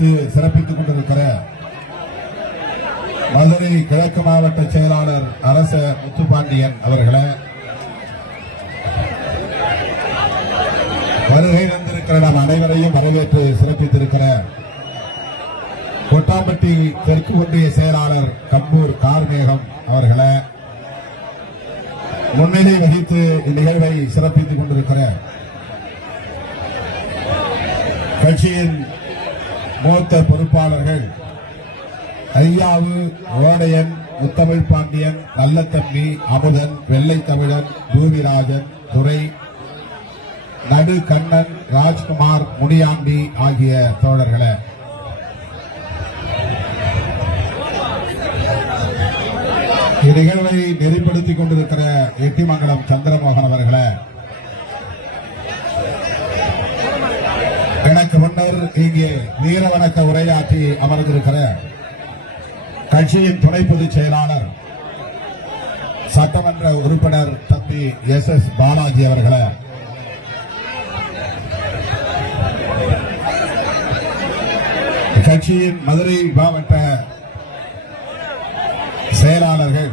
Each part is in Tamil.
வைத்து சிறப்பித்துக் கொண்டிருக்கிற மதுரை கிழக்கு மாவட்ட செயலாளர் அரச முத்துப்பாண்டியன் அவர்களை, வருகை வந்திருக்கிற நாம் அனைவரையும் வரவேற்று சிறப்பித்திருக்கிற கொட்டாம்பட்டி தெற்கு ஒன்றிய செயலாளர் கம்பூர் கார்மேகம் அவர்களை, முன்னிலை வகித்து இந்நிகழ்வை சிறப்பித்துக் கொண்டிருக்கிற கட்சியின் மூத்த பொறுப்பாளர்கள் ஐயாவு, ஓடையன், முத்தமிழ் பாண்டியன், நல்லத்தம்பி, அமுதன், வெள்ளை தமிழன், பூமிராஜன், துரை, நடு கண்ணன், ராஜ்குமார், முனியாண்டி ஆகிய தோழர்களே, இந்நிகழ்வை நெறிப்படுத்திக் கொண்டிருக்கிற எட்டிமங்கலம் சந்திரமோகன் அவர்களே, எனக்கு முன்னர் இங்கே வீர வணக்க உரையாற்றி அமர்ந்திருக்கிற கட்சியின் துணை பொதுச் செயலாளர் சட்டமன்ற உறுப்பினர் தம்பி SS பாலாஜி அவர்களே, கட்சியின் மதுரை மாவட்ட செயலாளர்கள்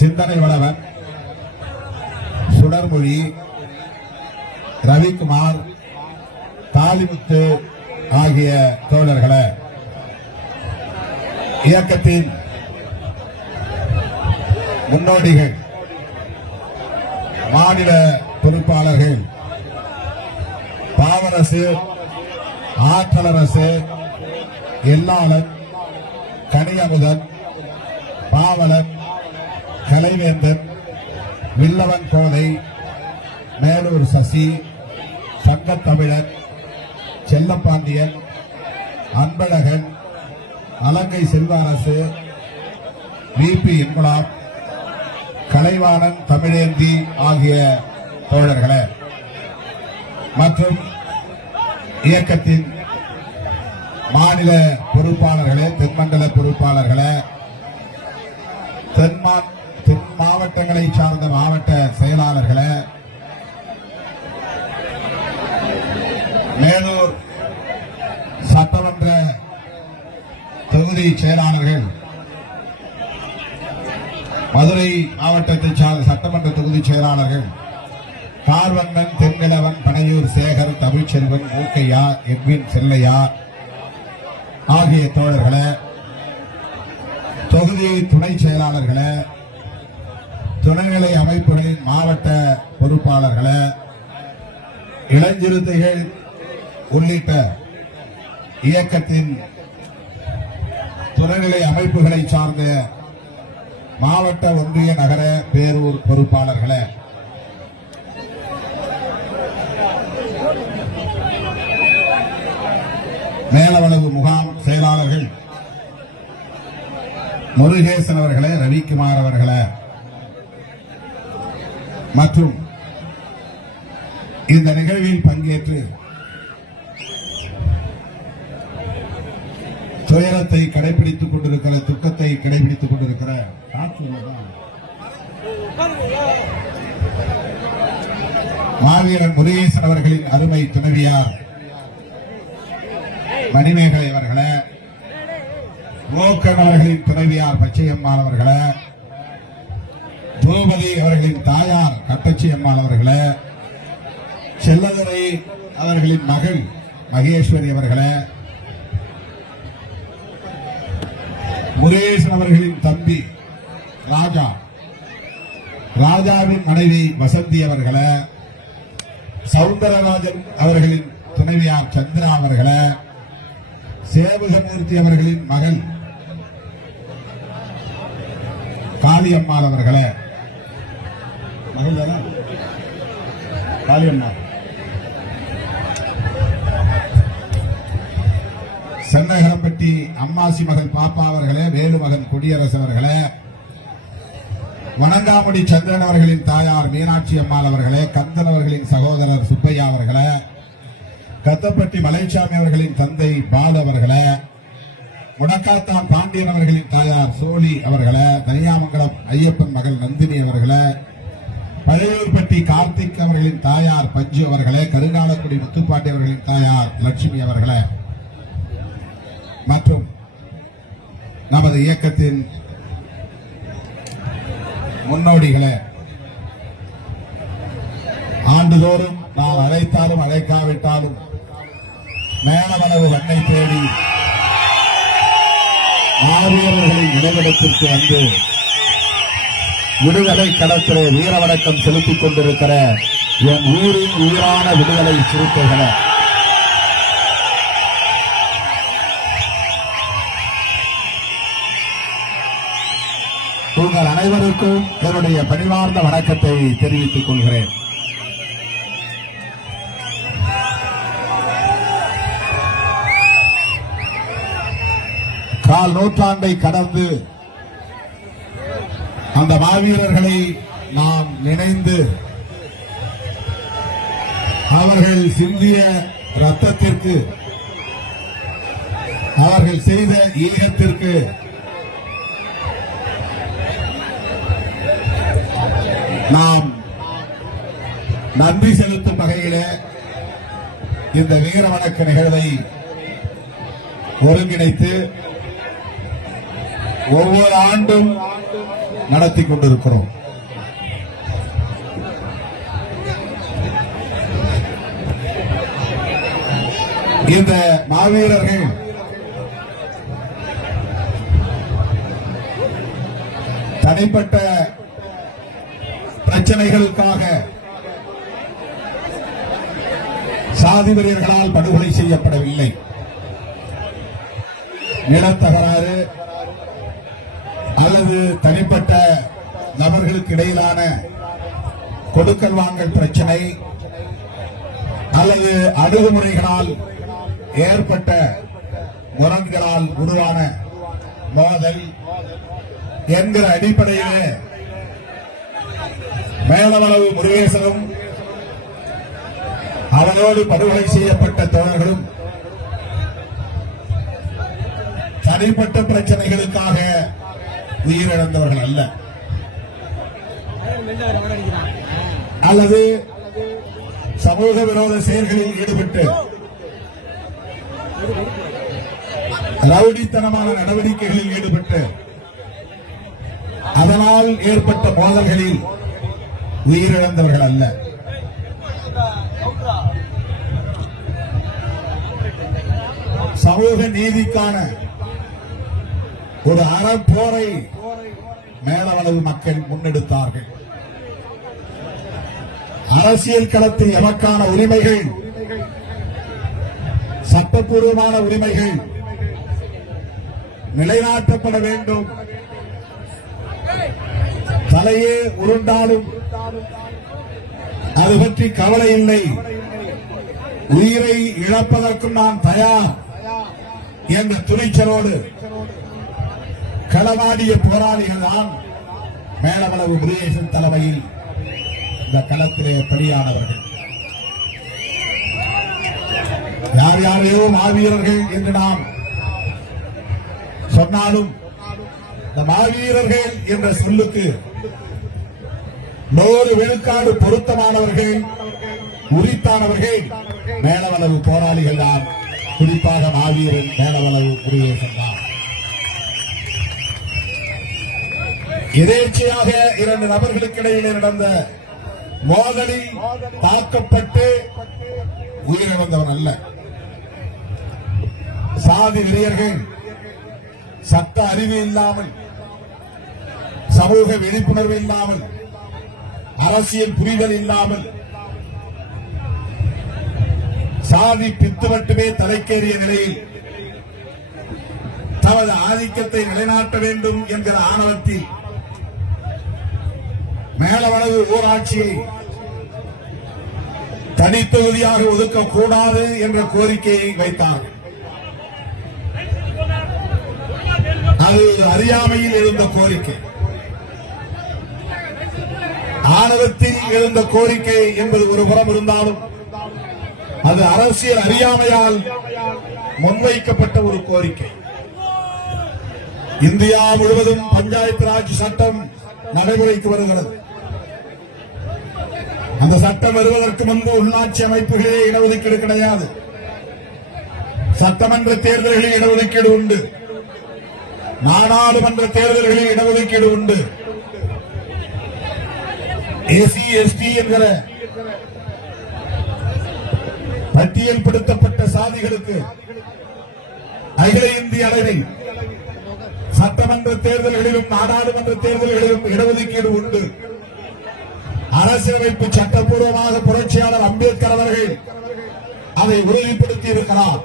சிந்தனை வளவன், சுடர்மொழி, ரவிக்குமார், தாலிமுத்து ஆகிய தோழர்களே, இயக்கத்தின் முன்னோடிகள், மாநில பொறுப்பாளர்கள் பாவரசு, ஆற்றலரசு, எல்லாளன், கனியமுதன், பாவலன், கலைவேந்தன், வில்லவன் கோதை, மேலூர் சசி, சங்கத்தமிழன், செல்லப்பாண்டியன், அன்பழகன், அலங்கை செல்வரசு, VP இன்குலாப், கலைவாணன், தமிழேந்தி ஆகிய தோழர்களே, மற்றும் இயக்கத்தின் மாநில பொறுப்பாளர்களே, தென்மண்டல பொறுப்பாளர்களே, தென் மாவட்டங்களை சார்ந்த மாவட்ட செயலாளர்களே, மேலூர் சட்டமன்ற தொகுதி செயலாளர்கள், மதுரை மாவட்டத்தை சார்ந்த சட்டமன்ற தொகுதி செயலாளர்கள் பார்வண்ணன், தென்கிழவன், பனையூர் சேகர், தமிழ்ச்செல்வன், மூக்கையா, எட்வின் செல்லையா ஆகிய தோழர்களே, தொகுதி துணை செயலாளர்களே, துணைநிலை அமைப்புகளின் மாவட்ட பொறுப்பாளர்களே, இளஞ்சிறுத்தைகள் உள்ளிட்ட இயக்கத்தின் துணைநிலை அமைப்புகளை சார்ந்த மாவட்ட, ஒன்றிய, நகர, பேரூர் பொறுப்பாளர்களே, மேலவளவு முகாம் செயலாளர்கள் முருகேசன் அவர்களே, ரவிக்குமார் அவர்களே, மற்றும் இந்த நிகழ்வில் பங்கேற்று துயரத்தை கடைபிடித்துக் கொண்டிருக்கிற, துக்கத்தை கடைபிடித்துக் கொண்டிருக்கிற மாவீரன் முருகேசன் அவர்களின் அருமை துணைவியார் மணிமேகலை அவர்களே, ஓக்கன் அவர்களின் துணைவியார் பச்சையம்மாள் அவர்களே, பூபதி அவர்களின் தாயார் கட்டச்சி அம்மாள் அவர்களே, செல்லதுரை அவர்களின் மகள் மகேஸ்வரி அவர்களே, முருகேசன் அவர்களின் தம்பி ராஜா, ராஜாவின் மனைவி வசந்தி அவர்களே, சவுந்தரராஜன் அவர்களின் துணைவியார் சந்திரா அவர்களே, சேவகமூர்த்தி அவர்களின் மகள் காளியம்மாள் அவர்களே, மகள் காளியம்மாள், சென்னகரம்பட்டி அம்மாசி மகள் பாப்பா அவர்களே, வேலு மகன் குடியரசு அவர்களே, வணங்காமுடி சந்திரன் அவர்களின் தாயார் மீனாட்சி அம்மாள் அவர்களே, கந்தன் அவர்களின் சகோதரர் சுப்பையா அவர்களே, கத்தப்பட்டி மலைச்சாமி அவர்களின் தந்தை பால் அவர்களே, முடக்காத்தான் பாண்டியன் அவர்களின் தாயார் சோழி அவர்களே, தனியாமங்கலம் ஐயப்பன் மகள் நந்தினி அவர்களே, பழையூர்பட்டி கார்த்திக் அவர்களின் தாயார் பஞ்சு அவர்களே, கருங்காலக்குடி முத்துப்பாண்டி அவர்களின் தாயார் லட்சுமி அவர்களே, மற்றும் நமது இயக்கத்தின் முன்னோடிகளை ஆண்டுதோறும் நாம் அழைத்தாலும் அழைக்காவிட்டாலும் மேலவளவு வண்ணை தேடி மாவீரர்களின் நினைவிடத்திற்கு வந்து விடுதலை களத்திலே வீர வணக்கம் செலுத்திக் கொண்டிருக்கிற என் ஊரின் உயிரான விடுதலை சிறுத்தைகளை உங்கள் அனைவருக்கும் என்னுடைய பணிவார்ந்த வணக்கத்தை தெரிவித்துக் கொள்கிறேன். கால் நூற்றாண்டை கடந்து அந்த மாவீரர்களை நாம் நினைந்து அவர்கள் சிந்திய ரத்தத்திற்கு, அவர்கள் செய்த ஈகத்திற்கு நாம் நன்றி செலுத்தும் வகையிலே இந்த வீர வணக்க நிகழ்வை ஒருங்கிணைத்து ஒவ்வொரு ஆண்டும் நடத்தி கொண்டிருக்கிறோம். இந்த மாவீரர்கள் தனிப்பட்ட பிரச்சனைகளுக்காக சாதி வெறியர்களால் படுகொலை செய்யப்படவில்லை. நிலத்தகராறு அல்லது தனிப்பட்ட நபர்களுக்கு இடையிலான கொடுக்கல் வாங்கல் பிரச்சனை அல்லது அணுகுமுறைகளால் ஏற்பட்ட முரண்களால் உருவான மோதல் என்கிற அடிப்படையிலே மேலவளவு முருகேசனும் அவரோடு படுகொலை செய்யப்பட்ட தோழர்களும் தனிப்பட்ட பிரச்சனைகளுக்காக உயிரிழந்தவர்கள் அல்ல, அல்லது சமூக விரோத செயல்களில் ஈடுபட்டு ரவுடித்தனமான நடவடிக்கைகளில் ஈடுபட்டு அதனால் ஏற்பட்ட மோதல்களில் உயிரிழந்தவர்கள் அல்ல. சமூக நீதிக்கான ஒரு அறப்போரை மேலவளவு மக்கள் முன்னெடுத்தார்கள். அரசியல் களத்தில் எமக்கான உரிமைகள், சட்டப்பூர்வமான உரிமைகள் நிலைநாட்டப்பட வேண்டும். தலையே உருண்டாலும் அது பற்றி கவலை இல்லை, உயிரை இழப்பதற்கும் நான் தயார் என்ற துணிச்சலோடு களமாடிய போராளிகள் தான் மேலவளவு முருகேசன் தலைமையில் இந்த களத்திலே பலியானவர்கள். யார் யாரையோ மாவீரர்கள் என்று நாம் சொன்னாலும் இந்த மாவீரர்கள் என்ற சொல்லுக்கு 100 விழுக்காடு பொருத்தமானவர்கள், உரித்தானவர்கள் மேலவளவு போராளிகள் தான். குறிப்பாக மாவீரன் மேலவளவு முருகேசன் தான். எதேச்சையாக 2 நபர்களுக்கு இடையிலே நடந்த மோதலில் தாக்கப்பட்டு உயிரிழந்தவன் அல்ல. சாதி வெறியர்கள் சட்ட அறிவு இல்லாமல், சமூக விழிப்புணர்வு இல்லாமல், அரசியல் புரிதல் இல்லாமல் சாதி பித்து மட்டுமே தலைக்கேறிய நிலையில் தமது ஆதிக்கத்தை நிலைநாட்ட வேண்டும் என்கிற ஆணவத்தில் மேலவளவு ஊராட்சியை தனித்தொகுதியாக ஒதுக்கக்கூடாது என்ற கோரிக்கையை வைத்தார்கள். அது அறியாமையில் எழுந்த கோரிக்கை, ஆணவத்தில் எழுந்த கோரிக்கை என்பது ஒரு புறம் இருந்தாலும் அது அரசியல் அறியாமையால் முன்வைக்கப்பட்ட ஒரு கோரிக்கை. இந்தியா முழுவதும் பஞ்சாயத்து ராஜ் சட்டம் நடைமுறைக்கு வருகிறது. அந்த சட்டம் வருவதற்கு முன்பு உள்ளாட்சி அமைப்புகளே இடஒதுக்கீடு கிடையாது. சட்டமன்ற தேர்தல்களில் இடஒதுக்கீடு உண்டு, நாடாளுமன்ற தேர்தல்களில் இடஒதுக்கீடு உண்டு. எஸ்சி எஸ்டி என்கிற பட்டியல்படுத்தப்பட்ட சாதிகளுக்கு அகில இந்திய அளவில் சட்டமன்ற தேர்தல்களிலும் நாடாளுமன்ற தேர்தல்களிலும் இடஒதுக்கீடு உண்டு. அரசியலமைப்பு சட்டப்பூர்வமாக புரட்சியாளர் அம்பேத்கர் அவர்கள் அதை உறுதிப்படுத்தி இருக்கிறார்.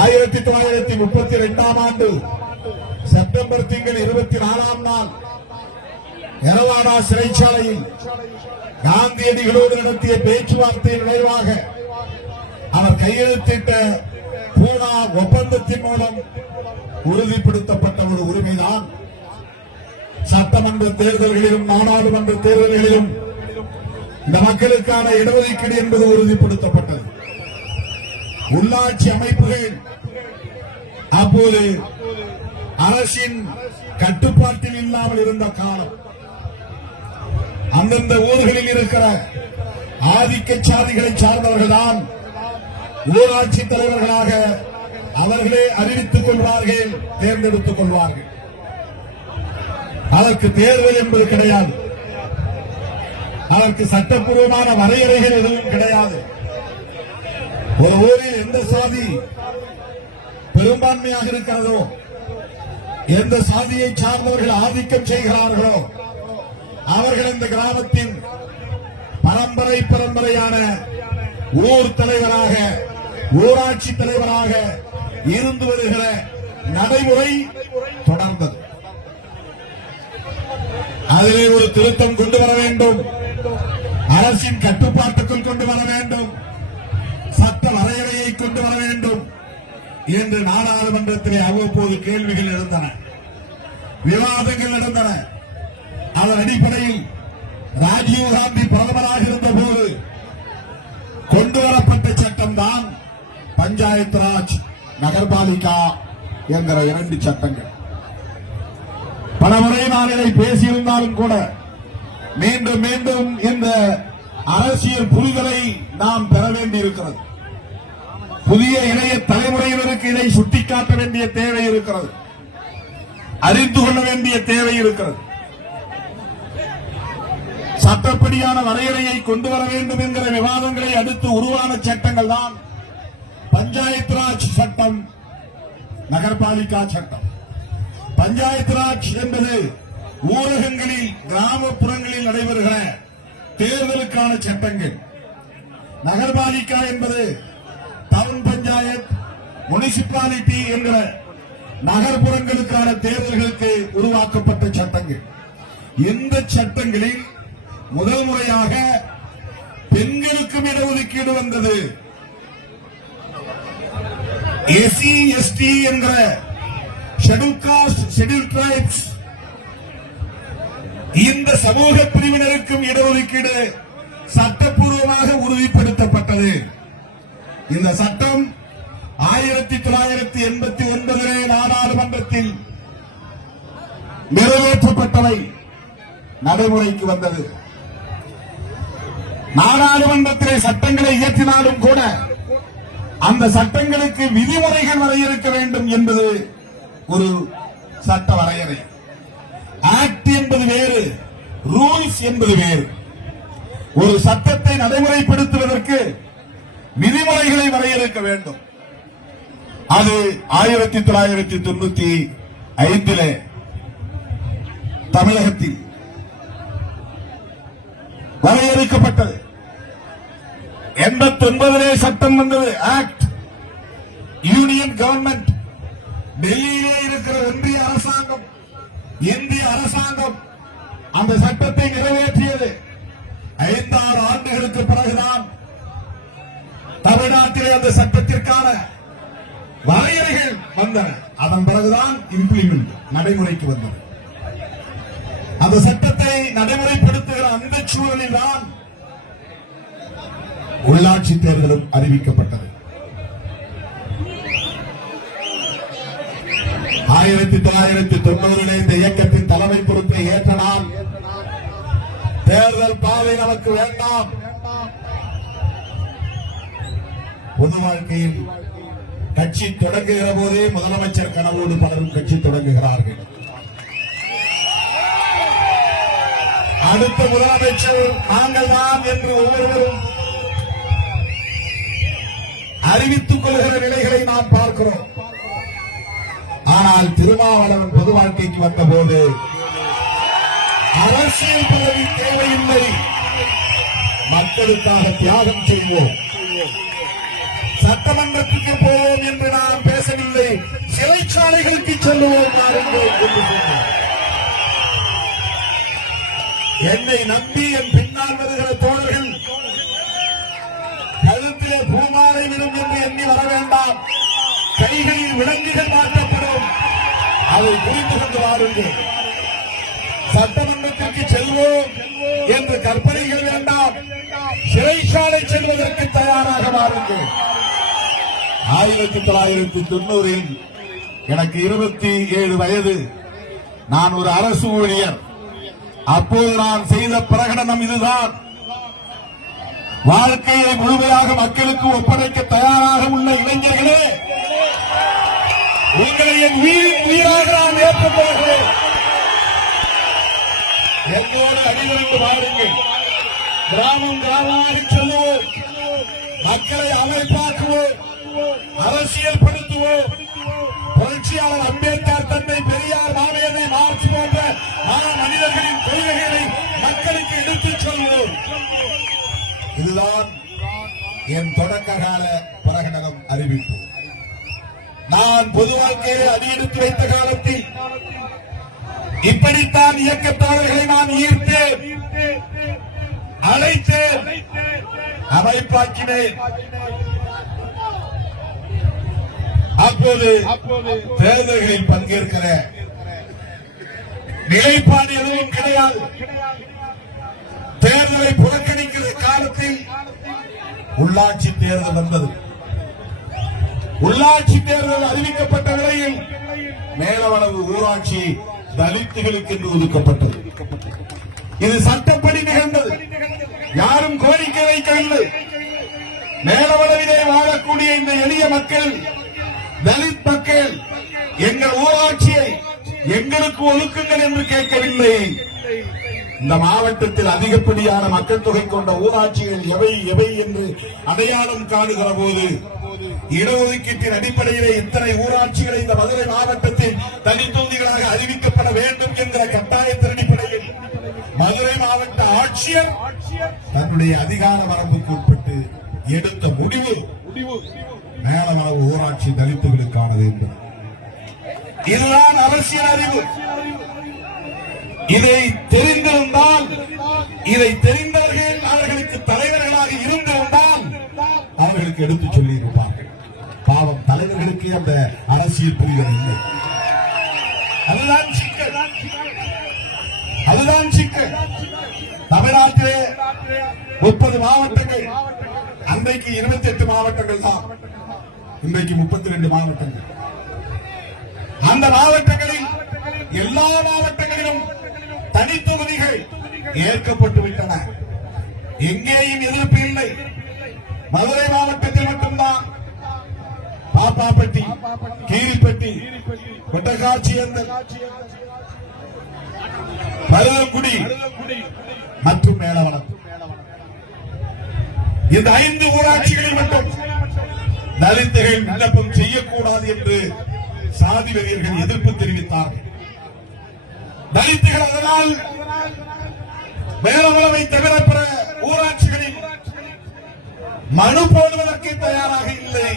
1932 ஆண்டு செப்டம்பர் திங்கள் 24ஆம் நாள் எரவாடா சிறைச்சாலையில் காந்தியடிகளோடு நடத்திய பேச்சுவார்த்தை விளைவாக அவர் கையெழுத்திட்ட பூனா ஒப்பந்தத்தின் மூலம் உறுதிப்படுத்தப்பட்ட ஒரு உரிமைதான் சட்டமன்ற தேர்தல்களிலும் நாடாளுமன்ற தேர்தல்களிலும் இந்த மக்களுக்கான இடஒதுக்கீடு என்பது உறுதிப்படுத்தப்பட்டது. உள்ளாட்சி அமைப்புகள் அப்போது அரசின் கட்டுப்பாட்டில் இல்லாமல் இருந்த காலம். அந்தந்த ஊர்களில் இருக்கிற ஆதிக்க சாதிகளை சார்ந்தவர்கள்தான் ஊராட்சி தலைவர்களாக அவர்களே அறிவித்துக் கொள்வார்கள், தேர்ந்தெடுத்துக் கொள்வார்கள். அதற்கு தேர்தல் என்பது கிடையாது, அதற்கு சட்டப்பூர்வமான வரையறைகள் எதுவும் கிடையாது. ஒரு ஊரில் எந்த சாதி பெரும்பான்மையாக இருக்கிறதோ, எந்த சாதியை சார்ந்தவர்கள் ஆதிக்கம் செய்கிறார்களோ அவர்கள் இந்த கிராமத்தின் பரம்பரையான ஊர் தலைவராக, ஊராட்சி தலைவராக இருந்து வருகிற நடைமுறை தொடர்ந்தது. அதிலே ஒரு திருத்தம் கொண்டு வர வேண்டும், அரசின் கட்டுப்பாட்டுக்குள் கொண்டு வர வேண்டும், சட்ட வரையறையை கொண்டு வர வேண்டும் என்று நாடாளுமன்றத்திலே அவ்வப்போது கேள்விகள் எழுந்தன, விவாதங்கள் நடந்தன. அதன் அடிப்படையில் ராஜீவ் காந்தி பிரதமராக இருந்த போது கொண்டுவரப்பட்ட சட்டம் தான் பஞ்சாயத்து ராஜ், நகர்பாலிகா என்கிற 2 சட்டங்கள். பலமுறை நான் இதை பேசியிருந்தாலும் கூட மீண்டும் மீண்டும் இந்த அரசியல் புரிதலை நாம் பெற வேண்டியிருக்கிறது. புதிய இளைய தலைமுறையினருக்கு இதை சுட்டிக்காட்ட வேண்டிய தேவை இருக்கிறது, அறிந்து கொள்ள வேண்டிய தேவை இருக்கிறது. சட்டப்படியான வரையறையை கொண்டு வர வேண்டும் என்கிற விவாதங்களை அடுத்து உருவான சட்டங்கள் தான் பஞ்சாயத்து ராஜ் சட்டம், நகர்பாலிகா சட்டம். பஞ்சாயத்து ராஜ் என்பது ஊரகங்களில், கிராமப்புறங்களில் நடைபெறுகிற தேர்தலுக்கான சட்டங்கள். நகர்பாலிகா என்பது டவுன் பஞ்சாயத், முனிசிபாலிட்டி என்கிற நகர்ப்புறங்களுக்கான தேர்தல்களுக்கு உருவாக்கப்பட்ட சட்டங்கள். இந்த சட்டங்களில் முதல் முறையாக பெண்களுக்கும் இடஒதுக்கீடு வந்தது. எஸ்சி எஸ்டி என்கிற ஷெட்யூல் காஸ்ட், ஷெட்யூல் டிரைப்ஸ், இந்த சமூக பிரிவினருக்கும் இடஒதுக்கீடு சட்டப்பூர்வமாக உறுதிப்படுத்தப்பட்டது. இந்த சட்டம் 1989 நாடாளுமன்றத்தில் நிறைவேற்றப்பட்டவை, நடைமுறைக்கு வந்தது. நாடாளுமன்றத்திலே சட்டங்களை இயற்றினாலும் கூட அந்த சட்டங்களுக்கு விதிமுறைகள் வரையறுக்க வேண்டும் என்பது ஒரு சட்ட வரையறை. ஆக்ட் என்பது வேறு, ரூல்ஸ் என்பது வேறு. ஒரு சட்டத்தை நடைமுறைப்படுத்துவதற்கு விதிமுறைகளை வரையறுக்க வேண்டும். அது 1995 தமிழகத்தில் வரையறுக்கப்பட்டது. 89 சட்டம் வந்தது, ஆக்ட். யூனியன் கவர்மெண்ட், டெல்லியிலே இருக்கிற ஒன்றிய அரசாங்கம், இந்திய அரசாங்கம் அந்த சட்டத்தை நிறைவேற்றியது. 5-6 ஆண்டுகளுக்கு பிறகுதான் தமிழ்நாட்டிலே அந்த சட்டத்திற்கான வரையறைகள் வந்தன. அதன் பிறகுதான் இம்ப்ளிமெண்ட், நடைமுறைக்கு வந்தது. அந்த சட்டத்தை நடைமுறைப்படுத்துகிற அந்த சூழலில் தான் உள்ளாட்சி தேர்தலும் அறிவிக்கப்பட்டது. 1990 இந்த இயக்கத்தின் தலைமை பொறுப்பை ஏற்ற நாம் தேர்தல் பாதை நமக்கு வேண்டாம், பொது வாழ்க்கையில் கட்சி தொடங்குகிற போதே முதலமைச்சர் கனவோடு பலரும் கட்சி தொடங்குகிறார்கள். அடுத்த முதலமைச்சர் நாங்கள் தான் என்று ஒவ்வொருவரும் அறிவித்துக் கொள்கிற நிலைகளை நாம் பார்க்கிறோம். ஆனால் திருமாவளவன் பொது வாழ்க்கைக்கு வந்தபோது அரசியல் பதவி தேவையில்லை, மக்களுக்காக தியாகம் செய்வோம், சட்டமன்றத்துக்கு போவோம் என்று நாம் பேசவில்லை, சிறைச்சாலைகளுக்கு செல்வோம் என்று சொன்னார். என்னை நம்பி என் பின்னால் வருகிற தோழர்கள் கழுத்திலே பூமாலை விடும் என்று எண்ணி வர வேண்டாம். கைகளில் விலங்குகள் மாற்றப்படும், அதை புரிந்து கொண்டு வாருங்கள். சட்டமன்றத்திற்கு செல்வோம் என்று கற்பனைகள் வேண்டாம், சிறைச்சாலை செல்வதற்கு தயாராக வாருங்கள். 1990 எனக்கு 27 வயது. நான் ஒரு அரசு ஊழியர். அப்போது நான் செய்த பிரகடனம் இதுதான்: வாழ்க்கையை முழுமையாக மக்களுக்கு ஒப்படைக்க தயாராக உள்ள இளைஞர்களே, உங்களை என் உயிரின் உயிராக நான் ஏற்றுக்கொள்கிறேன். என்னோடு அணிவகுத்து வாருங்கள். கிராமம் கிராமமாக செல்வோம், மக்களை அமைப்பாக்குவோம், அரசியல் படுத்துவோம். புரட்சியாளர் அம்பேத்கர், தந்தை பெரியார், மாவேதை, மார்க்ஸ் போன்ற மனிதர்களின் கொள்கைகளை மக்களுக்கு எடுத்துச் சொல்வோம். இதுதான் என் தொடக்க கால பிரகடனம் அறிவிப்பு. நான் பொது வாழ்க்கையை அடியெடுத்து வைத்த காலத்தில் இப்படித்தான் இயக்கத்தாளர்களை நான் ஈர்த்தேன், அழைத்தேன், அமைப்பாக்கினேன். அப்போது தேர்தல்களில் பங்கேற்கிற நிலைப்பாடு எதுவும் கிடையாது. தேர்தலை புறக்கணிக்கிற காலத்தில் உள்ளாட்சி தேர்தல் வந்தது. உள்ளாட்சி தேர்தல் அறிவிக்கப்பட்ட நிலையில் மேலவளவு ஊராட்சி தலித்துகளுக்கு என்று ஒதுக்கப்பட்டது. இது சட்டப்படி நிகழ்ந்தது. யாரும் கோரிக்கை வைக்கவில்லை. மேலவளவிலே வாழக்கூடிய இந்த எளிய மக்கள், தலித் மக்கள், எங்கள் ஊராட்சியை எங்களுக்கு ஒதுக்குங்கள் என்று கேட்கவில்லை. இந்த மாவட்டத்தில் அதிகப்படியான மக்கள் தொகை கொண்ட ஊராட்சிகள் எவை எவை என்று அடையாளம் காணுகிற போது இடஒதுக்கீட்டின் அடிப்படையிலே இத்தனை ஊராட்சிகளை இந்த மதுரை மாவட்டத்தில் தலித் தொகுதிகளாக அறிவிக்கப்பட வேண்டும் என்ற கட்டாயத்தின் அடிப்படையில் மதுரை மாவட்ட ஆட்சியர் தன்னுடைய அதிகார வரம்புக்கு உட்பட்டு எடுத்த முடிவு மேலவளவு ஊராட்சி தலித்துகளுக்கானது என்பது. இதுதான் அரசியல் அறிவு. இதை தெரிந்திருந்தால், இதை தெரிந்தவர்கள் அவர்களுக்கு தலைவர்களாக இருந்திருந்தால் அவர்களுக்கு எடுத்துச் சொல்லி இருப்பார்கள். பாவம், தலைவர்களுக்கு அந்த அரசியல் புரிதல் இல்லை. அதுதான் சிக்கல். அதுதான் சிக்கல். தமிழ்நாட்டிலே 30 மாவட்டங்கள், அன்றைக்கு 28 மாவட்டங்கள் தான், இன்றைக்கு 32 மாவட்டங்கள். அந்த மாவட்டங்களில் எல்லா மாவட்டங்களிலும் தனித்தொகுதிகள் ஏற்கப்பட்டு விட்டன. எங்கேயும் எதிர்ப்பு இல்லை. மதுரை மாவட்டத்தில் மட்டும்தான் பாப்பாப்பட்டி, கீரிப்பட்டி, கொட்டக்காட்சியந்தல், பருவக்குடி மற்றும் மேலவளம், இந்த 5 ஊராட்சிகளில் மட்டும் தலித்துகள் விண்ணப்பம் செய்யக்கூடாது என்று சாதி வெறியர்கள் எதிர்ப்பு தெரிவித்தார்கள். தலித்துகள் அதனால் மேலவளவை தவிர பிற ஊராட்சிகளில் மனு போடுவதற்கு தயாராக இல்லை,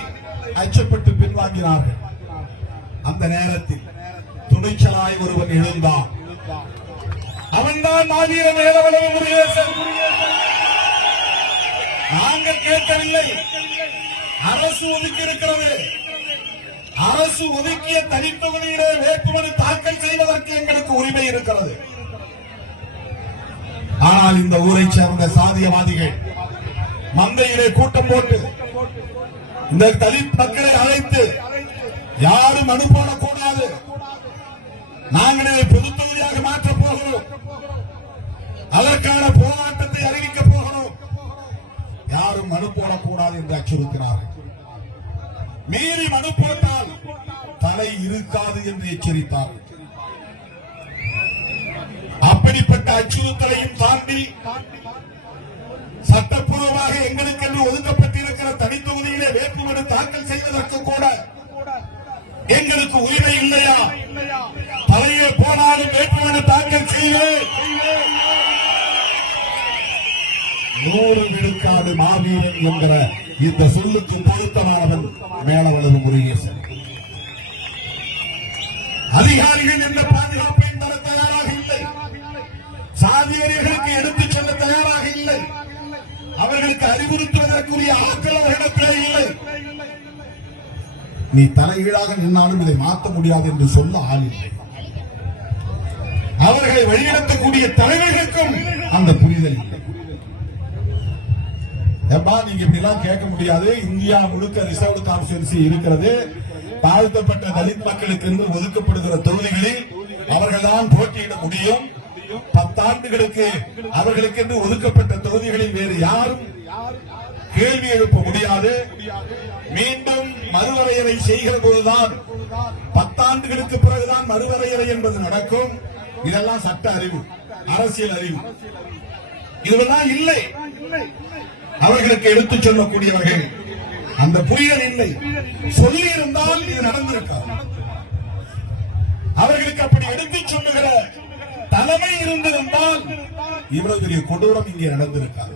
அச்சப்பட்டு பின்வாங்கினார்கள். அந்த நேரத்தில் துணைச்சலாய் ஒருவன் எழுந்தான். அவன்தான் மாவீர மேலவளவு முருகேசன். நாங்கள் கேட்கவில்லை, அரசு ஒதுக்கி இருக்கிறது. அரசு ஒதுக்கிய தனித்தொகுதியிலே வேட்புமனு தாக்கல் செய்வதற்கு எங்களுக்கு உரிமை இருக்கிறது. ஆனால் இந்த ஊரை சேர்ந்த சாதியவாதிகள் மந்தையிலே கூட்டம் போட்டு இந்த தலித் மக்களை அழைத்து யாரும் மனு போடக்கூடாது, நாங்களே பொது தொகுதியாக மாற்றப் போகிறோம், அதற்கான போராட்டத்தை அறிவிக்கப் போகிறோம், யாரும் மனு போடக்கூடாது என்று அச்சுறுத்தினார்கள். மீறி மனு போட்டால் தலை இருக்காது என்று எச்சரித்தார். அப்படிப்பட்ட அச்சுறுத்தலையும் தாண்டி சட்டப்பூர்வமாக எங்களுக்கென்று ஒதுக்கப்பட்டிருக்கிற தனித்தொகுதியிலே வேட்புமனு தாக்கல் செய்வதற்கு கூட எங்களுக்கு உரிமை இல்லையா? தலையே போனாலும் வேட்புமனு தாக்கல் செய்து 100 விழுக்காடு மாவீரன் என்கிற இந்த சொல்லுக்கு பொருத்தமானவன் மேலவளவு முருகேசன். அதிகாரிகள் என்ற பாதுகாப்பை தர தயாராக இல்லை. சாதியர்களுக்கு எடுத்துச் செல்ல தயாராக இல்லை. அவர்களுக்கு அறிவுறுத்துவதற்குரிய ஆற்றல் அவர்களிடத்திலே இல்லை. நீ தலைகீழாக நின்னாலும் இதை மாற்ற முடியாது என்று சொல்ல ஆள் இல்லை. அவர்களை வழிநடத்தக்கூடிய தலைவர்களுக்கும் அந்த புரிதல் இல்லை. நீங்க இப்படி எல்லாம் கேட்க முடியாது. இந்தியா முழுக்க ரிசர்வ்டு கான்ஸ்டிட்யூன்சி இருக்கிறது. தாழ்த்தப்பட்ட தலித் மக்களுக்கு ஒதுக்கப்படுகிற தொகுதிகளில் அவர்கள்தான் போட்டியிட முடியும். 10 ஆண்டுகளுக்கு அவர்களுக்கு என்று ஒதுக்கப்பட்ட தொகுதிகளில் வேறு யாரும் கேள்வி எழுப்ப முடியாது. மீண்டும் மறுவரையறை செய்கிற போதுதான் 10 ஆண்டுகளுக்கு பிறகுதான் மறுவரையறை என்பது நடக்கும். இதெல்லாம் சட்ட அறிவு, அரசியல் அறிவு, இதுவெல்லாம் இல்லை. அவர்களுக்கு எடுத்துச் சொல்லக்கூடியவர்கள் அந்த புரிதல் இல்லை. சொல்லி இருந்தால் இது நடந்திருக்காது. அவர்களுக்கு அப்படி எடுத்துச் சொல்லுகிற தலைமை இருந்திருந்தால் இவ்வளவு பெரிய கொடூரம் இங்கே நடந்திருக்காது.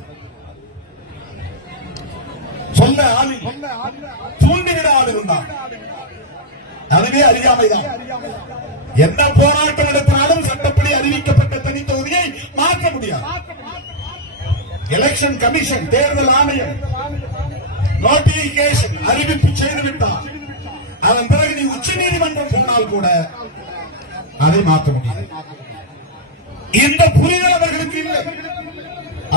சொல்ல ஆள், தூண்டிவிட ஆள் இருந்தார். அதுவே அறியாமைதான். எந்த போராட்டம் நடத்தினாலும் சட்டப்படி அறிவிக்கப்பட்ட தனி தொகுதியை மாற்ற முடியாது. எலெக்ஷன் கமிஷன், தேர்தல் ஆணையம் நோட்டிபிகேஷன் அறிவிப்பு செய்துவிட்டார். அதன் பிறகு நீ உச்ச நீதிமன்றம் சொன்னால் கூட அதை மாற்ற முடியாது. இந்த புரிதல் அவர்களுக்கு இல்லை.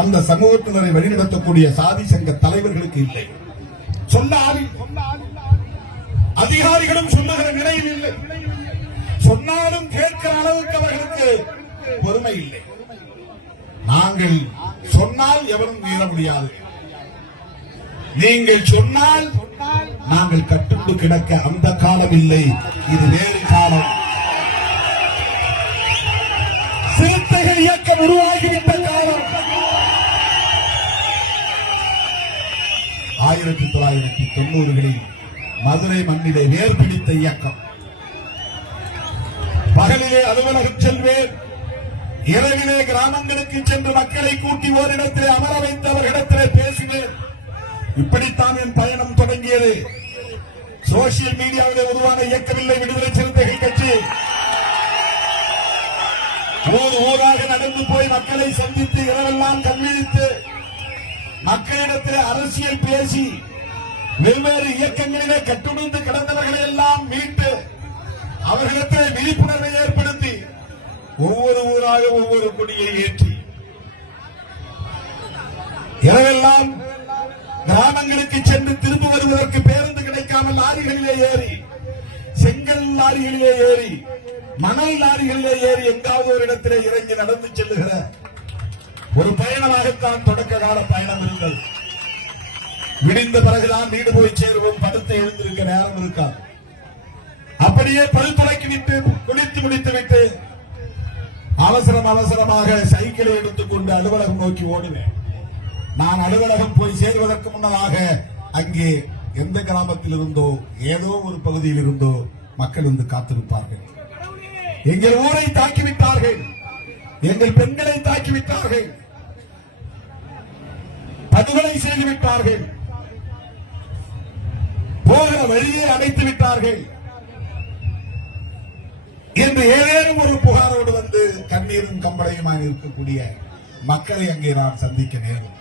அந்த சமூகத்தினரை வழிநடத்தக்கூடிய சாதி சங்க தலைவர்களுக்கு இல்லை. சொல்ல அதிகாரிகளும் சொல்லுகிற நிலையில் இல்லை. சொன்னாலும் கேட்கிற அளவுக்கு அவர்களுக்கு பொறுமை இல்லை. நாங்கள் சொன்னால் எவரும் மீற முடியாது. நீங்கள் சொன்னால் நாங்கள் கட்டுண்டு கிடக்க அந்த காலம் இல்லை. இது வேறு காலம். சிறுத்தைகள் இயக்கம் உருவாகிவிட்ட காலம். 1990களில் மதுரை மண்ணிலே வேர் பிடித்த இயக்கம். பகலிலே அலுவலகம் செல்வேன், இரவிலே கிராமங்களுக்கு சென்று மக்களை கூட்டி ஓரிடத்திலே அமர வைத்து அவர்களிடத்திலே பேசினேன். இப்படித்தான் என் பயணம் தொடங்கியது. சோசியல் மீடியாவிலே உருவான இயக்கமில்லை விடுதலை சிறுத்தைகள் கட்சி. ஊர் ஊராக நடந்து போய் மக்களை சந்தித்து இரவெல்லாம் கல்வித்து மக்களிடத்திலே அரசியல் பேசி வெவ்வேறு இயக்கங்களிலே கட்டுண்டு கிடந்தவர்களை எல்லாம் மீட்டு அவர்களிடத்திலே விழிப்புணர்வை ஏற்படுத்தி ஒவ்வொரு ஊராக ஒவ்வொரு கொடியை ஏற்றி இரவெல்லாம் கிராமங்களுக்கு சென்று திரும்ப வருவதற்கு பேருந்து கிடைக்காமல் லாரிகளிலே ஏறி, செங்கல் லாரிகளிலே ஏறி, மணல் லாரிகளிலே ஏறி எங்காவது ஒரு இடத்திலே இறங்கி நடந்து செல்லுகிற ஒரு பயணமாகத்தான் தொடக்க கால பயணம் இருந்தது. விடிந்த பிறகுதான் வீடு போய் சேருவோம். படுத்து எழுந்திருக்க நேரம் இருக்காது. அப்படியே பழுத்துளைக்கு விட்டு குளித்து முடித்துவிட்டு அவசரமாக சைக்கிளை எடுத்துக்கொண்டு அலுவலகம் நோக்கி ஓடுவேன். நான் அலுவலகம் போய் சேருவதற்கு முன்னதாக அங்கே எந்த கிராமத்தில் இருந்தோ ஏதோ ஒரு பகுதியில் இருந்தோ மக்கள் வந்து காத்திருப்பார்கள். எங்கள் ஊரை தாக்கிவிட்டார்கள், எங்கள் பெண்களை தாக்கிவிட்டார்கள், படுகொலை செய்துவிட்டார்கள், போகிற வழியை அடைத்து விட்டார்கள் என்று ஏதேனும் ஒரு புகாரோடு வந்து கண்ணீரும் கம்பளையுமாக இருக்கக்கூடிய மக்களை அங்கே நாம் சந்திக்க நேரும்.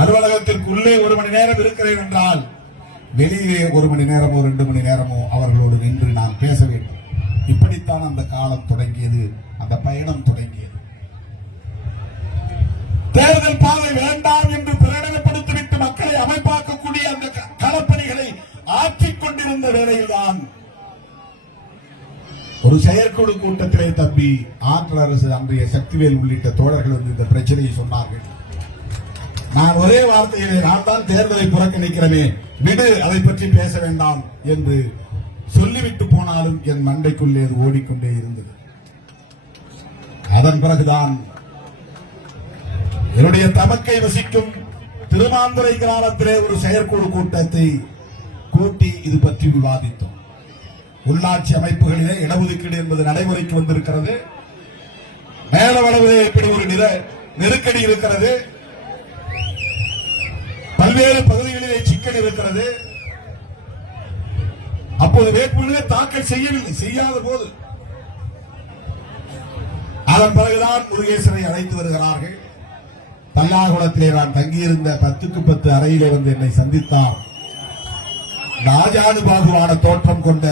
அலுவலகத்திற்குள்ளே 1 மணி நேரம் இருக்கிறேன் என்றால் வெளியே 1 மணி நேரமோ 2 மணி நேரமோ அவர்களோடு நின்று நான் பேச வேண்டும். இப்படித்தான் அந்த காலம் தொடங்கியது, அந்த பயணம் தொடங்கியது. தேர்தல் பாதை வேண்டாம் என்று பிரகடனப்படுத்திவிட்டு மக்களை அமைப்பாக்கக்கூடிய அந்த களப்பணிகளை ஆற்றிக் கொண்டிருந்த வேளையில்தான் ஒரு செயற்குழு கூட்டத்திலே தம்பி ஆற்றல் அரசு அன்றைய சக்திவேல் உள்ளிட்ட தோழர்கள் வந்து இந்த பிரச்சனையை சொன்னார்கள். நான் ஒரே வார்த்தையிலே நான் தான் தேர்தலை புறக்கணிக்கிறேனே, விடு, அதை பற்றி பேச வேண்டாம் என்று சொல்லிவிட்டு போனாலும் என் மண்டைக்குள்ளே அது ஓடிக்கொண்டே இருந்தது. அதன் பிறகுதான் என்னுடைய தமக்கை வசிக்கும் திருமாந்துறை கிராமத்திலே ஒரு செயற்குழு கூட்டத்தை கூட்டி இது பற்றி விவாதித்தோம். உள்ளாட்சி அமைப்புகளிலே இடஒதுக்கீடு என்பது நடைமுறைக்கு வந்திருக்கிறது. மேல வளவிலே இப்படி ஒரு நெருக்கடி இருக்கிறது. பல்வேறு பகுதிகளிலே சிக்கல் இருக்கிறது. அப்போது வேட்புமனுவை தாக்கல் செய்யவில்லை. செய்யாத போது அதன் பிறகுதான் முருகேசனை அழைத்து வருகிறார்கள். பல்லாகுளத்திலே நான் தங்கியிருந்த 10க்கு 10 அறையிலே வந்து என்னை சந்தித்தார். ராஜானுபாகுவான தோற்றம் கொண்ட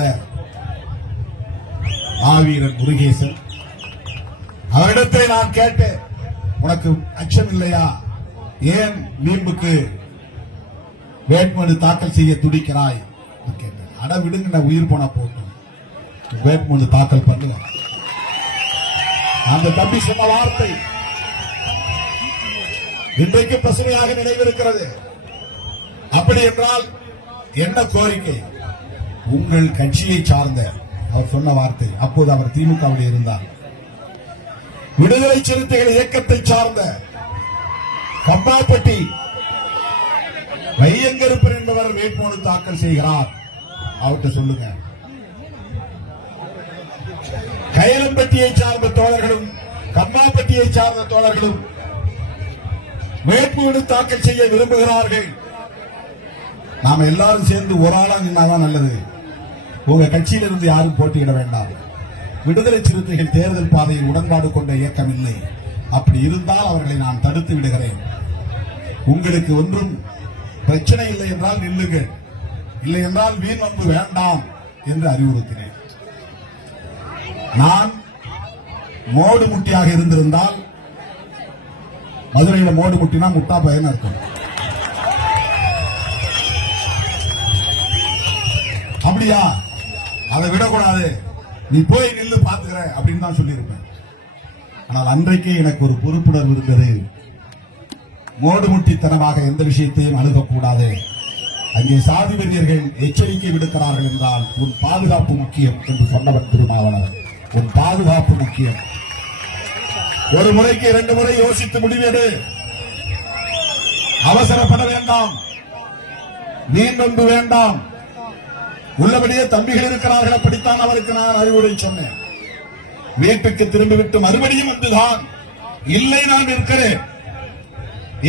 ஆவீரன் முருகேசன். அவரிடத்தை நான் கேட்டேன், உனக்கு அச்சம் இல்லையா? ஏன் வீம்புக்கு வேட்புமனு தாக்கல் செய்ய துடிக்கிறாய் கேட்டேன். அட விடுங்க, நான் உயிர் போன போட்டோம், வேட்புமனு தாக்கல் பண்ணுங்க. அந்த தம்பி சொன்ன வார்த்தை இன்றைக்கு பசுமையாக நினைவிருக்கிறது. அப்படி என்றால் என்ன கோரிக்கை? உங்கள் கட்சியை சார்ந்த அவர் சொன்ன வார்த்தை. அப்போது அவர் திமுகவில் இருந்தார். விடுதலை சிறுத்தைகள் இயக்கத்தை சார்ந்த கம்பாப்பட்டி வையங்கருப்பர் என்பவர் வேட்புமனு தாக்கல் செய்கிறார், அவர்கிட்ட சொல்லுங்க. கைலம்பட்டியை சார்ந்த தோழர்களும் கம்பாப்பட்டியை சார்ந்த தோழர்களும் வேட்புமனு தாக்கல் செய்ய விரும்புகிறார்கள். நாம எல்லாரும் சேர்ந்து ஒரு ஆளா நின்னாதான் நல்லது. உங்க கட்சியிலிருந்து யாரும் போட்டியிட வேண்டாம். விடுதலை சிறுத்தைகள் தேர்தல் பாதையில் உடன்பாடு கொண்ட இயக்கம் இல்லை. அப்படி இருந்தால் அவர்களை நான் தடுத்து விடுகிறேன். உங்களுக்கு ஒன்றும் பிரச்சனை இல்லை என்றால் நில்லுங்கள், இல்லை என்றால் வீண் வம்பு வேண்டாம் என்று அறிவுறுத்தினேன். நான் மோடு முட்டியாக இருந்திருந்தால், மதுரையில மோடு முட்டினா முட்டா பயன் இருக்கும், அப்படியா? அதை விடக்கூடாது, நீ போய் நில்லு பாத்துக்கிற அப்படின்னு தான் சொல்லியிருப்பேன். ஆனால் அன்றைக்கே எனக்கு ஒரு பொறுப்புணர்வு இருந்தது. மோடு முட்டித்தனமாக எந்த விஷயத்தையும் அணுகக்கூடாது. அங்கே சாதி வெறியர்கள் எச்சரிக்கை விடுக்கிறார்கள் என்றால் உன் பாதுகாப்பு முக்கியம் என்று சொன்னவன் திருமாவளவன். உன் பாதுகாப்பு முக்கியம். ஒரு முறைக்கு 2 முறை யோசித்து முடிவெடு. அவசரப்பட வேண்டாம், வீண் வம்பு வேண்டாம். உள்ளபடியே தம்பிகள் இருக்கிறார்கள். அப்படித்தான் அவருக்கு நான் அறிவுரை சொன்னேன். வீட்டுக்கு திரும்பிவிட்டு மறுபடியும் வந்துதான், இல்லை நான் இருக்கிறேன்,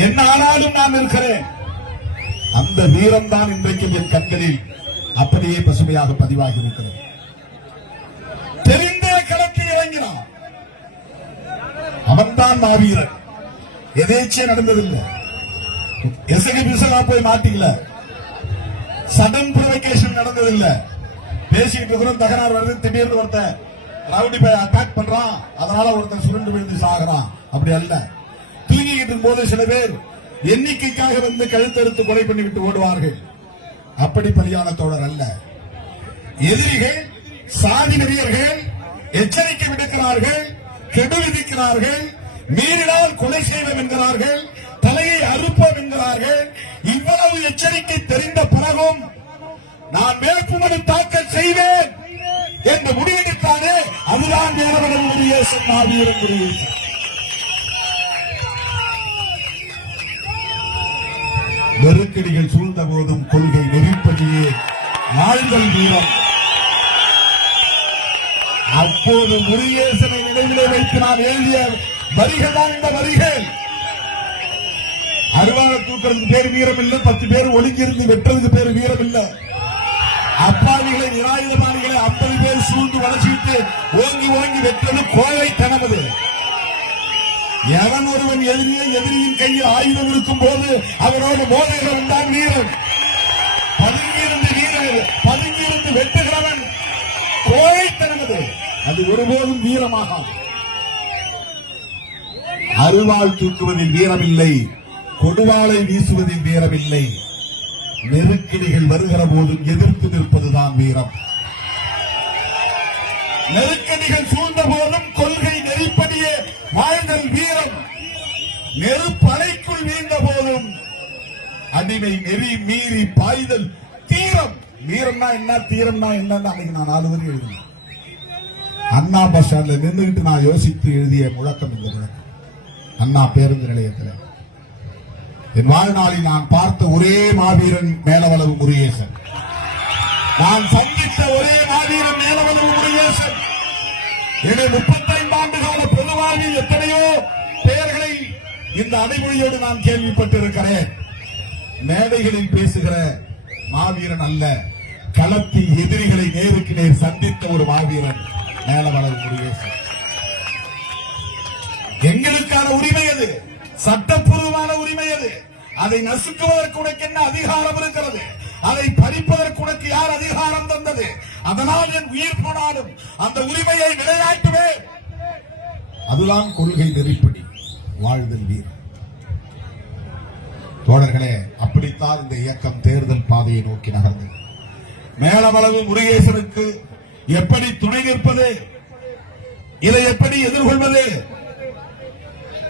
என்ன ஆனாலும் நான் இருக்கிறேன். அந்த வீரம் தான் இன்றைக்கு என் கண்களில் அப்படியே பசுமையாக பதிவாகி இருக்கிறது. தெரிந்தே களத்தில் இறங்கினான். அவன்தான் மாவீரன். எதேச்சே நடந்ததில்லை. எசகி பிசகா போய் மாட்டிக்கல. Sudden provocation நடந்ததில்லை. பேசிக்கிட்டு இருக்கிறோம், தகராறு வருது, திடீர்னு ஒருத்தன் ரவுடி பை அட்டாக் பண்றான், அதனால ஒருத்தன் சுருண்டு விழுந்து சாகிறான். அப்படி அல்ல. தூங்கிக்கிட்டு இருக்கும் போது சில பேர் எண்ணிக்கைக்காக வந்து கழுத்தறுத்து கொலை பண்ணிவிட்டு ஓடுவார்கள். அப்படி பலியான தோழர் அல்ல. எதிரிகள், சாதி வெறியர்கள் எச்சரிக்கை விடுக்கிறார்கள், கெடு விதிக்கிறார்கள், மீறினால் கொலை செய்வோம் என்கிறார்கள், தலையை அறுப்போம் என்கிறார்கள். இவ்வளவு எச்சரிக்கை தெரிந்த பிறகும் நான் வேட்புமனு தாக்கல் செய்வேன் என்று முடிவெடுத்தானே, அதுதான் வேலவன் முருகேசன், மாவீரன் முருகேசன். நெருக்கடிகள் சூழ்ந்த போதும் கொள்கை நெறிப்படியே வாழ்தல் வீரம். அப்போது முருகேசனை நினைவிலே வைத்து நான் எழுதிய வரிகள் தான் இந்த வரிகள். அருவாள தூக்குறதுக்கு பேர் வீரம் இல்லை, 10 பேர் ஒளிஞ்சிருந்து வெட்டுறதுக்கு பேர் வீரம் இல்லை. அப்பாவிகளை, நிராயுதபாணிகளை 50 பேர் சூழ்ந்து வளர்ச்சிட்டு ஓங்கி ஓங்கி வெட்டுறது கோழைத்தனம். அது எவன் ஒருவன் எதிரியின் கையில் ஆயுதம் இருக்கும் போது அவரோடு மோதுகிறவன் தான் வீரன். பதுங்கியிருந்து வீரர், பதுங்கியிருந்து வெட்டுகிறவன் கோழைத்தனது. அது ஒருபோதும் வீரமாகாது. அருவாள் தூக்குவதில் வீரமில்லை, கொடுவாளை வீசுவதில் வீரமில்லை. நெருக்கடிகள் வருகிற போதும் எதிர்த்து நிற்பதுதான் வீரம். நெருக்கடிகள் சூழ்ந்த போதும் கொள்கை நெறிப்படியே வாழ்தல் வீரம். நெருப்பலைக்குள் வீழ்ந்த போதும் அடிமை நெறி மீறி பாய்தல் தீரம். வீரம்னா என்ன, தீரம்னா என்னன்னு அன்னைக்கு நான் 4 வரி எழுதினேன். அண்ணா பஸ் ஸ்டாண்ட்ல நின்றுகிட்டு நான் யோசித்து எழுதிய முழக்கம் இந்த முழக்கம். அண்ணா பேருந்து நிலையத்தில் என் வாழ்நாளில் நான் பார்த்த ஒரே மாவீரன் மேலவளவு முருகேசன். நான் சந்தித்த ஒரே மாவீரன் மேலவளவு முருகேசன். என்னை 35 ஆண்டு கால பொதுவாழ்வில் எத்தனையோ பெயர்களை இந்த அடைமொழியோடு நான் கேள்விப்பட்டிருக்கிறேன். மேடைகளில் பேசுகிற மாவீரன் அல்ல, களத்தில் எதிரிகளை நேருக்கு நேர் சந்தித்த ஒரு மாவீரன் மேலவளவு முருகேசன். எங்களுக்கான உரிமை அது, சட்டப்பூர்வமான உரிமை அது. அதை நசுக்குவதற்கு உனக்கு என்ன அதிகாரம் இருக்கிறது? அதை பறிப்பதற்கு உனக்கு யார் அதிகாரம் தந்தது? அதனால் என் உயிர் போனாலும் அந்த உரிமையை நிலைநாட்டுவேன். அதுதான் கொள்கை நெறிப்படி வாழ்தல் வீரம். தோழர்களே, அப்படித்தான் இந்த இயக்கம் தேர்தல் பாதையை நோக்கி நகர்ந்தது. மேலவளவு முருகேசனுக்கு எப்படி துணை நிற்பது, இதை எப்படி எதிர்கொள்வது,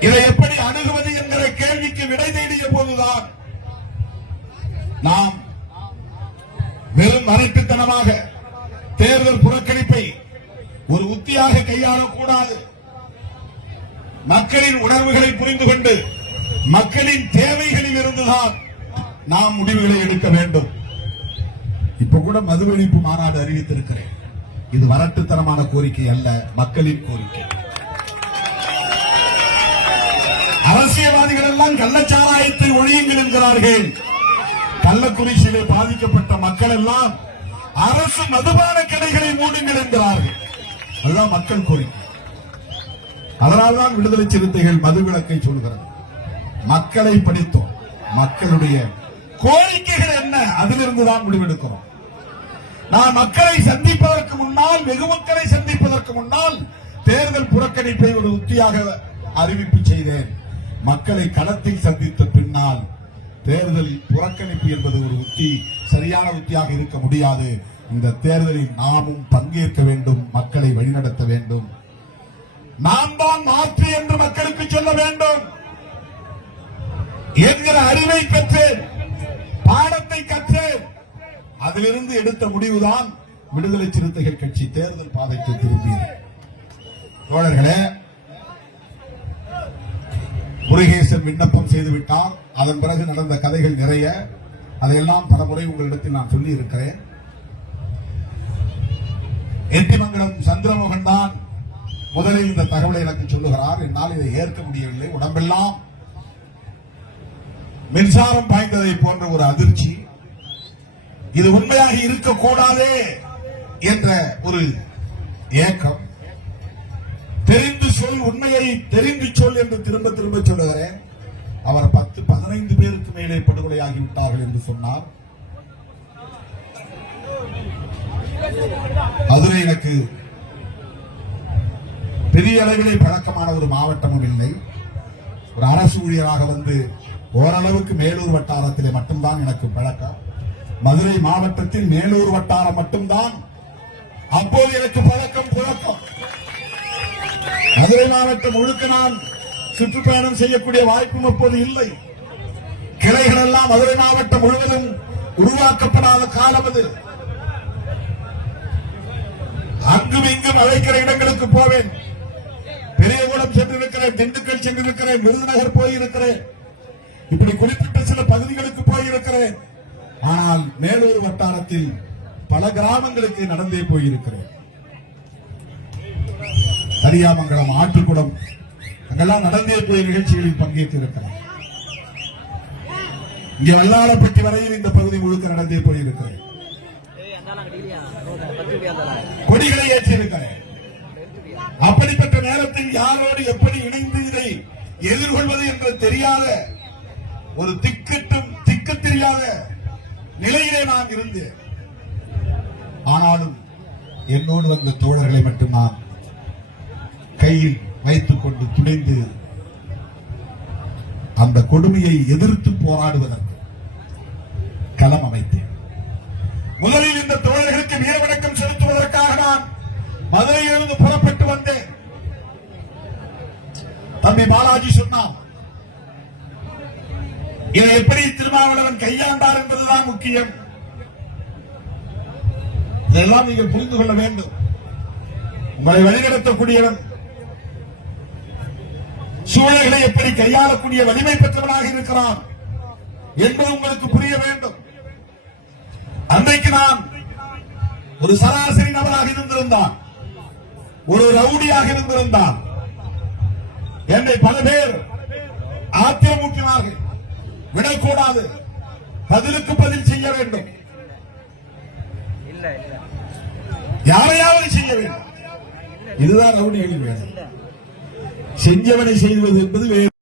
இதை எப்படி அணுகுவது என்கிற கேள்விக்கு விடை தேடிய போதுதான் நாம் வெறும் அரட்டுத்தனமாக தேர்தல் புறக்கணிப்பை ஒரு உத்தியாக கையாளக்கூடாது. மக்களின் உணர்வுகளை புரிந்து கொண்டு மக்களின் தேவைகளில் இருந்துதான் நாம் முடிவுகளை எடுக்க வேண்டும். இப்ப கூட மது ஒழிப்பு மாநாடு அறிவித்திருக்கிறேன். இது வரட்டுத்தனமான கோரிக்கை அல்ல, மக்களின் கோரிக்கை. அரசியல்வாதிகள் எல்லாம் கள்ளச்சாராயத்தை ஒழியுங்கள் என்கிறார்கள். கள்ளக்குறிச்சியிலே பாதிக்கப்பட்ட மக்கள் எல்லாம் அரசு மதுபான கடைகளை மூடுங்கள் என்கிறார்கள். அதுதான் மக்கள் கோரிக்கை. அதனால்தான் விடுதலை சிறுத்தைகள் மதுவிலக்கை சொல்கிறது. மக்களை படித்தோம், மக்களுடைய கோரிக்கைகள் என்ன, அதிலிருந்துதான் முடிவெடுக்கிறோம். நான் மக்களை சந்திப்பதற்கு முன்னால், வெகு மக்களை சந்திப்பதற்கு முன்னால் தேர்தல் புறக்கணிப்பை ஒரு உத்தியாக அறிவிப்பு செய்தேன். மக்களை களத்தில் சந்தித்த பின்னால் தேர்தல் புறக்கணிப்பு என்பது ஒரு உத்தி, சரியான உத்தியாக இருக்க முடியாது. இந்த தேர்தலில் நாமும் பங்கேற்க வேண்டும், மக்களை வழிநடத்த வேண்டும். நாம் தான் மாற்று என்று மக்களுக்கு சொல்ல வேண்டும் என்கிற அறிவை பெற்றேன், பாடத்தை கற்றேன். அதிலிருந்து எடுத்த முடிவுதான் விடுதலை சிறுத்தைகள் கட்சி தேர்தல் பாதைக்கு திரும்பியது. தோழர்களே, முருகேசன் விண்ணப்பம் செய்துவிட்டார். அதன் பிறகு நடந்த கதைகள் நிறைய. அதையெல்லாம் பல முறை உங்களிடத்தில் நான் சொல்லி இருக்கிறேன். எட்டிமங்கலம் சந்திரமோகன் தான் முதலில் இந்த தகவலை எனக்கு சொல்லுகிறார். என்னால் இதை ஏற்க முடியவில்லை. உடம்பெல்லாம் மின்சாரம் பாய்ந்ததை போன்ற ஒரு அதிர்ச்சி. இது உண்மையாக இருக்கக்கூடாதே என்ற ஒரு ஏக்கம். தெரிந்து சொல், உண்மையை தெரிந்து சொல் என்று திரும்ப திரும்ப சொல்லுகிறேன். அவர் 10-15 பேருக்கு மேலே படுகொலையாகிவிட்டார்கள் என்று சொன்னார். மதுரை எனக்கு பெரிய அளவிலே பழக்கமான ஒரு மாவட்டமும் இல்லை. ஒரு அரசு ஊழியராக வந்து ஓரளவுக்கு மேலூர் வட்டாரத்திலே மட்டும்தான் எனக்கு பழக்கம். மதுரை மாவட்டத்தில் மேலூர் வட்டாரம் மட்டும்தான் அப்போது எனக்கு பழக்கம் புழக்கம். மதுரை மாவட்டம் முழுக்க நான் சுற்றுப்பயணம் செய்யக்கூடிய வாய்ப்பும் அப்போது இல்லை. கிளைகள் எல்லாம் மதுரை மாவட்டம் முழுவதும் உருவாக்கப்படாத காலம் அது. அங்கும் இங்கும் அழைக்கிற இடங்களுக்கு போவேன். பெரியகுளம் சென்றிருக்கிறேன், திண்டுக்கல் சென்றிருக்கிறேன், விருதுநகர் போயிருக்கிறேன், இப்படி குறிப்பிட்ட சில பகுதிகளுக்கு போயிருக்கிறேன். ஆனால் மேலூர் வட்டாரத்தில் பல கிராமங்களுக்கு நடந்தே போயிருக்கிறேன். கரியாமங்கலம், ஆற்றுக்குளம், அங்கெல்லாம் நடந்தே போய் நிகழ்ச்சிகளில் பங்கேற்று இருக்கிறேன். இங்கே வல்லாளப்பட்டி வரையில் இந்த பகுதி முழுக்க நடந்தே போயிருக்கிறேன். கொடிகளை ஏற்றிருக்கிறேன். அப்படிப்பட்ட நேரத்தில் யாரோடு எப்படி இணைந்து இதை எதிர்கொள்வது என்று தெரியாத ஒரு திக்கு தெரியாத நிலையிலே நான் இருந்தேன். ஆனாலும் என்னோடு வந்த தோழர்களை மட்டும் நான் கையில் வைத்துக் கொண்டு துணிந்து அந்த கொடுமையை எதிர்த்து போராடுவதற்கு களம் அமைத்தேன். முதலில் இந்த தோழர்களுக்கு வீரவணக்கம் செலுத்துவதற்காக நான் மதுரையிலிருந்து புறப்பட்டு வந்தேன். தம்பி பாலாஜி சொன்னான், இதை எப்படி திருமாவளவன் கையாண்டார் என்பதுதான் முக்கியம். இதெல்லாம் நீங்கள் புரிந்து கொள்ள வேண்டும். உங்களை வழிநடத்தக்கூடியவன் சூழல்களை எப்படி கையாளக்கூடிய வலிமை பெற்றவனாக இருக்கிறான் என்பது உங்களுக்கு புரிய வேண்டும். அன்றைக்கு நான் ஒரு சராசரி நபராக இருந்திருந்தான், ஒரு ரவுடியாக இருந்திருந்தான், என்னை பல பேர் ஆத்திரமூட்டினார்கள். விடக்கூடாது, பதிலுக்கு பதில் செய்ய வேண்டும், யாரையாவது செய்ய வேண்டும். இதுதான் ரவுடிகளின் வேலை. செஞ்சவனை செய்வது என்பது வேறு.